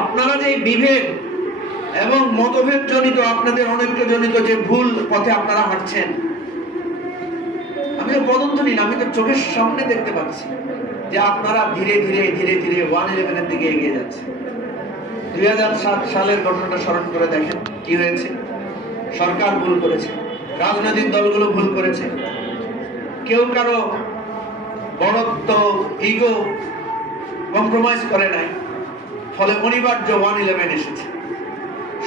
আপনারা যে বিভেদ এবং মতভেদ জনিত আপনাদের অনৈক্য জনিত যে ভুল পথে আপনারা হাঁটছেন, আমি তো পদধ্বনি না, আমি তো চোখের সামনে দেখতে পাচ্ছি যে আপনারা ধীরে ধীরে ধীরে ধীরে 111-এর দিকে এগিয়ে যাচ্ছে। 2007 সালের ঘটনাটা স্মরণ করে দেখেন কি হয়েছে। সরকার ভুল করেছে, রাজনৈতিক দলগুলো ভুল করেছে, কেউ কারো বড়ত্ব ইগো কম্প্রোমাইজ করে নাই, ফলে অনিবার্য 111 এসেছে।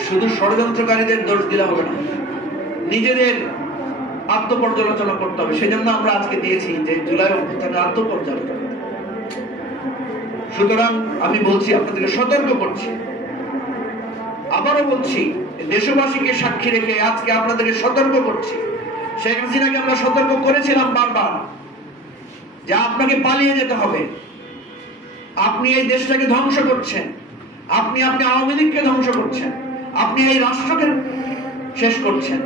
শুধু ষড়যন্ত্রকারীদের দোষ দিলে হবে না, নিজেদের আত্মপর্যালোচনা করতে হবে। সেজন্য আমরা আজকে দিয়েছি যে জুলাই অভ্যুত্থানের আত্মপর্যালোচনা। সুতরাং আমি বলছি, আপনাদেরকে সতর্ক করছি, আবারও বলছি, দেশবাসীকে সাক্ষী রেখে আজকে আপনাদেরকে সতর্ক করছি। শেখ হাসিনাকে আমরা সতর্ক করেছিলাম বারবার যে আপনাকে পালিয়ে যেতে হবে, আপনি এই দেশটাকে ধ্বংস করছেন, আপনি আওয়ামী লীগকে ধ্বংস করছেন, আপনি এই রাষ্ট্রকে শেষ করছেন।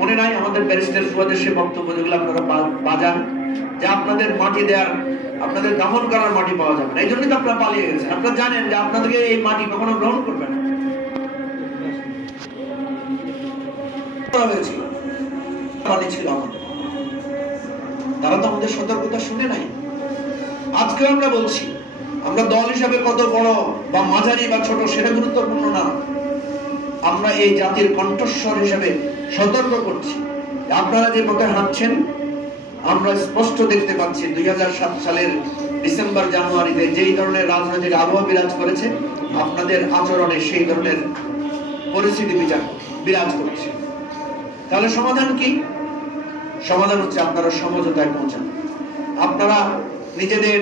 মনে নাই আমাদের ব্যারিস্টার ফুয়াদের সে বক্তব্য যেগুলো আপনারা বাজান যে আপনাদের মাটি দেওয়ার, আপনাদের দখল করার মাটি পাওয়া যাবে না, এই জন্যই তো আপনারা পালিয়ে গেছেন। আপনারা জানেন যে আপনাদেরকে এই মাটি কখনো গ্রহণ করবে না। হয়েছিল ছিল আমাদের, তারা তো আমাদের সতর্কতা শুনে নাই। আজকে আমরা বলছি, আমরা দল হিসাবে কত বড় বা মাঝারি বা ছোট সেটা গুরুত্বপূর্ণ না, আমরা এই জাতির কণ্ঠস্বর হিসেবে সতর্ক করছি। আপনারা যে পথে হাঁটছেন আমরা স্পষ্ট দেখতে পাচ্ছি 2007 সালের ডিসেম্বর জানুয়ারিতে যেই ধরনের রাজনৈতিক আবহাওয়া বিরাজ করেছে, আপনাদের আচরণে সেই ধরনের পরিস্থিতি বিরাজ করছে। তাহলে সমাধান কি? সমাধান হচ্ছে আপনারা সমঝোতায় পৌঁছান। আপনারা নিজেদের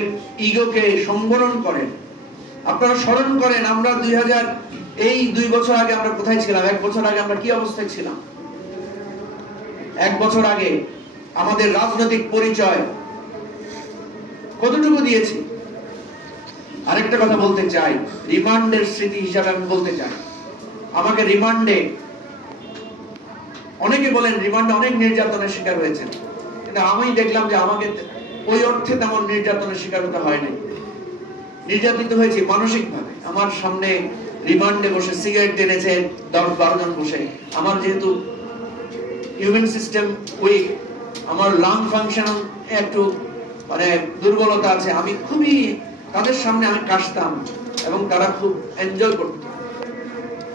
ইগোকে সংবরণ করেন। আপনারা স্মরণ করেন আমরা 2 বছর আগে আমরা কোথায় ছিলাম, 1 বছর আগে আমরা কি অবস্থায় ছিলাম। 1 বছর আগে আমাদের রাজনৈতিক পরিচয় কতটুকু দিয়েছি। আরেকটা কথা বলতে চাই, রিমান্ডের স্মৃতি হিসাবে আমি বলতে চাই, আমাকে রিমান্ডে, অনেকে বলেন রিমান্ডে অনেক নির্যাতনের শিকার হয়েছে, কিন্তু আমি দেখলাম যে আমাকে ওই অর্থে তেমন নির্যাতনের শিকার হতে হয়নি। নির্যাতিত হয়েছি মানসিকভাবে। আমার সামনে রিমান্ডে বসে সিগারেট টেনেছে 10-12 জন বসে। আমার যেহেতু হিউম্যান সিস্টেম উইক, আমার লাং ফাংশন একটু দুর্বলতা আছে, আমি খুবই তাদের সামনে আমি কাশতাম এবং তারা খুব এনজয় করত।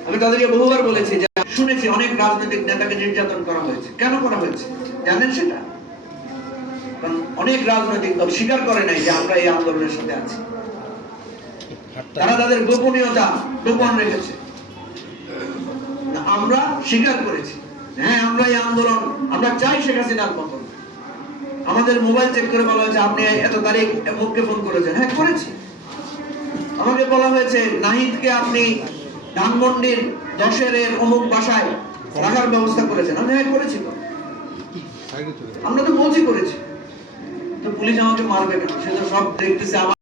আমি তাদেরকে বহুবার বলেছি যে শুনেছি অনেক রাজনৈতিক নেতাকে নির্যাতন করা হয়েছে। কেন করা হয়েছে জানেন সেটা? কারণ অনেক রাজনৈতিক দল স্বীকার করে নাই যে আমরা এই আন্দোলনের সাথে আছি। তারা তাদের গোপনীয়তা গোপন রেখেছে। আমরা স্বীকার করেছি, হ্যাঁ আমরা এই আন্দোলন, আমরা চাই শেখ হাসিনার পতন। আমাদের মোবাইল চেক করে বলা হয়েছে আপনি এত তারিখ মুখকে ফোন করেছেন, হ্যাঁ করেছি। আমাকে বলা হয়েছে নাহিদকে আপনি ধানমন্ডির 10-এর অমুক বাসায় রাখার ব্যবস্থা করেছেন, আমি হ্যাঁ করেছি। তো আমরা তো বলছি করেছি, তো পুলিশ আমাকে মারবে কেন? সে তো সব দেখতেছে।